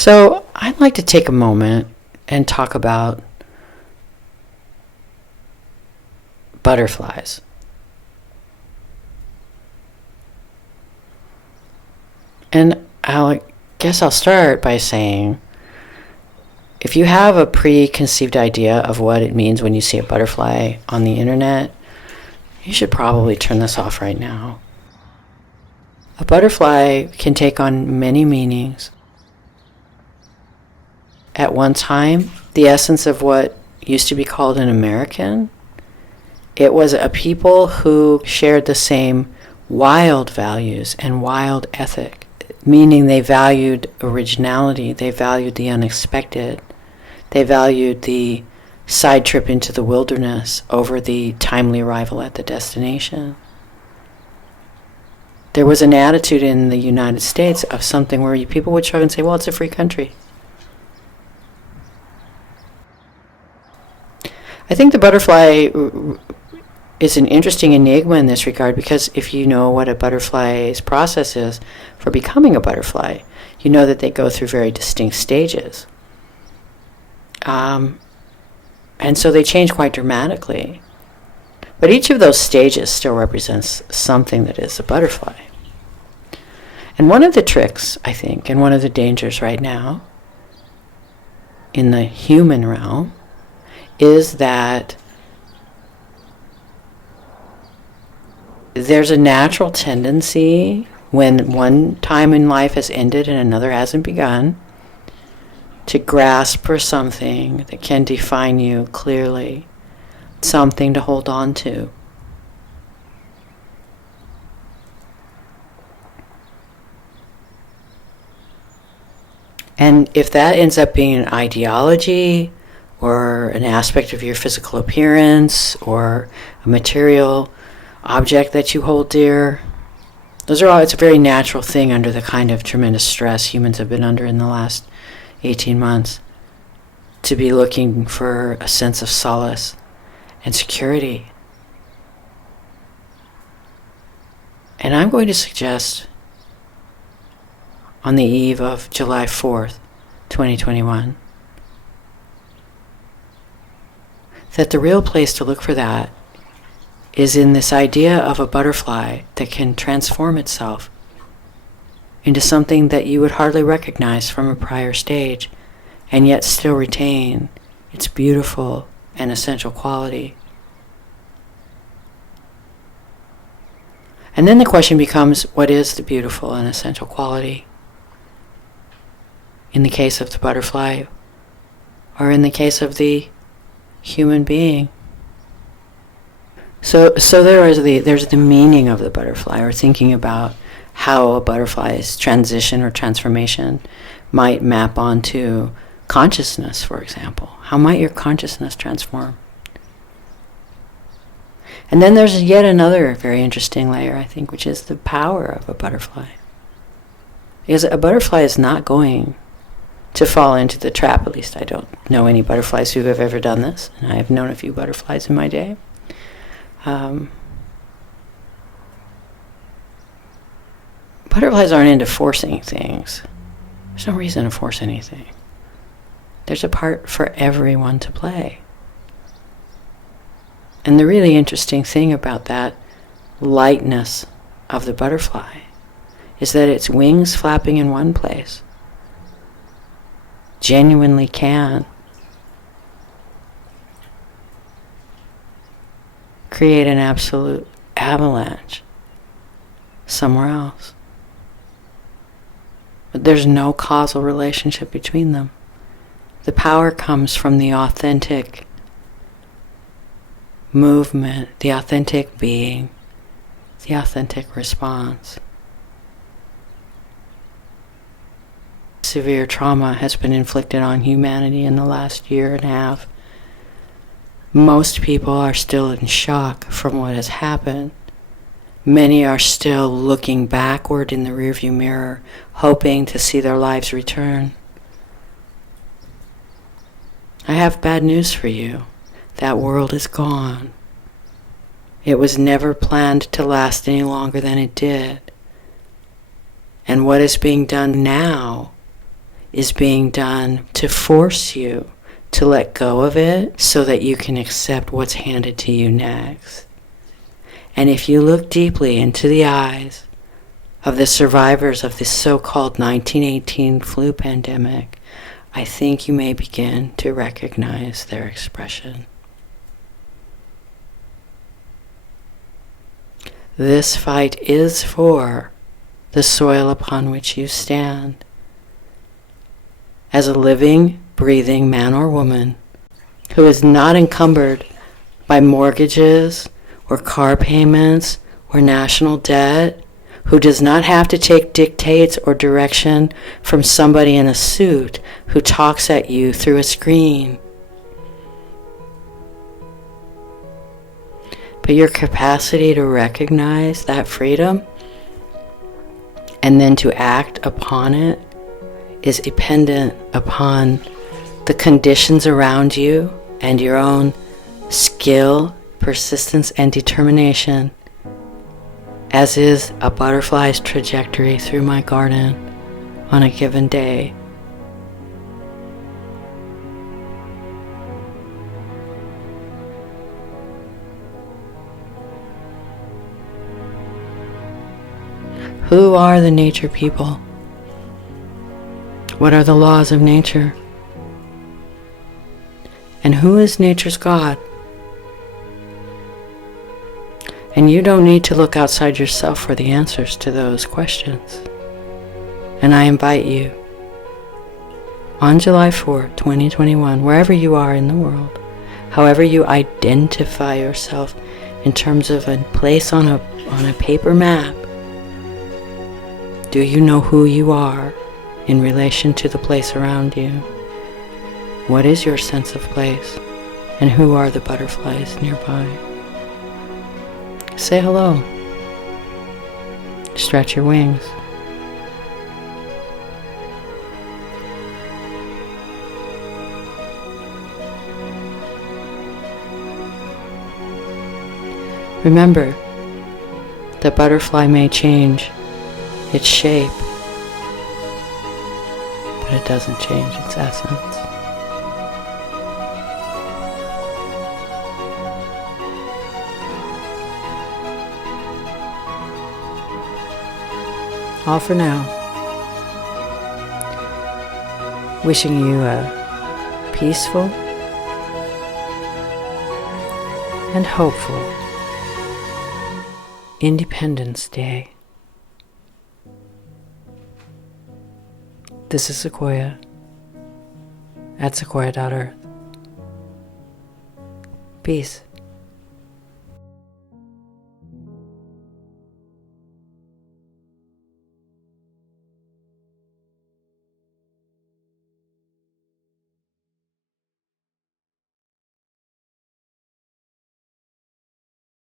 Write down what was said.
So I'd like to take a moment and talk about butterflies. And I guess I'll start by saying, if you have a preconceived idea of what it means when you see a butterfly on the internet, you should probably turn this off right now. A butterfly can take on many meanings. At one time, the essence of what used to be called an American, it was a people who shared the same wild values and wild ethic, meaning they valued originality, they valued the unexpected, they valued the side trip into the wilderness over the timely arrival at the destination. There was an attitude in the United States of something where people would show up and say, well, it's a free country. I think the butterfly is an interesting enigma in this regard, because if you know what a butterfly's process is for becoming a butterfly, you know that they go through very distinct stages. And so they change quite dramatically. But each of those stages still represents something that is a butterfly. And one of the tricks, I think, and one of the dangers right now in the human realm is that there's a natural tendency when one time in life has ended and another hasn't begun to grasp for something that can define you clearly, something to hold on to. And if that ends up being an ideology or an aspect of your physical appearance or a material object that you hold dear, it's a very natural thing under the kind of tremendous stress humans have been under in the last 18 months to be looking for a sense of solace and security. And I'm going to suggest on the eve of July 4th, 2021, that the real place to look for that is in this idea of a butterfly that can transform itself into something that you would hardly recognize from a prior stage, and yet still retain its beautiful and essential quality. And then the question becomes, what is the beautiful and essential quality? In the case of the butterfly, or in the case of the human being. So there's the meaning of the butterfly, or thinking about how a butterfly's transition or transformation might map onto consciousness, for example. How might your consciousness transform? And then there's yet another very interesting layer, I think, which is the power of a butterfly. Because a butterfly is not going to fall into the trap, at least I don't know any butterflies who have ever done this, and I have known a few butterflies in my day. Butterflies aren't into forcing things. There's no reason to force anything. There's a part for everyone to play. And the really interesting thing about that lightness of the butterfly is that its wings flapping in one place genuinely can create an absolute avalanche somewhere else. But there's no causal relationship between them. The power comes from the authentic movement, the authentic being, the authentic response. Severe trauma has been inflicted on humanity in the last year and a half. Most people are still in shock from what has happened. Many are still looking backward in the rearview mirror, hoping to see their lives return. I have bad news for you. That world is gone. It was never planned to last any longer than it did. And what is being done now is being done to force you to let go of it so that you can accept what's handed to you next. And if you look deeply into the eyes of the survivors of this so-called 1918 flu pandemic, I think you may begin to recognize their expression. This fight is for the soil upon which you stand. As a living, breathing man or woman who is not encumbered by mortgages or car payments or national debt, who does not have to take dictates or direction from somebody in a suit who talks at you through a screen. But your capacity to recognize that freedom and then to act upon it is dependent upon the conditions around you and your own skill, persistence, and determination, as is a butterfly's trajectory through my garden on a given day. Who are the nature people? What are the laws of nature? And who is nature's God? And you don't need to look outside yourself for the answers to those questions. And I invite you, on July 4, 2021, wherever you are in the world, however you identify yourself in terms of a place on a paper map, do you know who you are in relation to the place around you? What is your sense of place? And who are the butterflies nearby? Say hello. Stretch your wings. Remember, the butterfly may change its shape, but it doesn't change its essence. All for now. Wishing you a peaceful and hopeful Independence Day. This is Sequoia at sequoia.earth. Peace.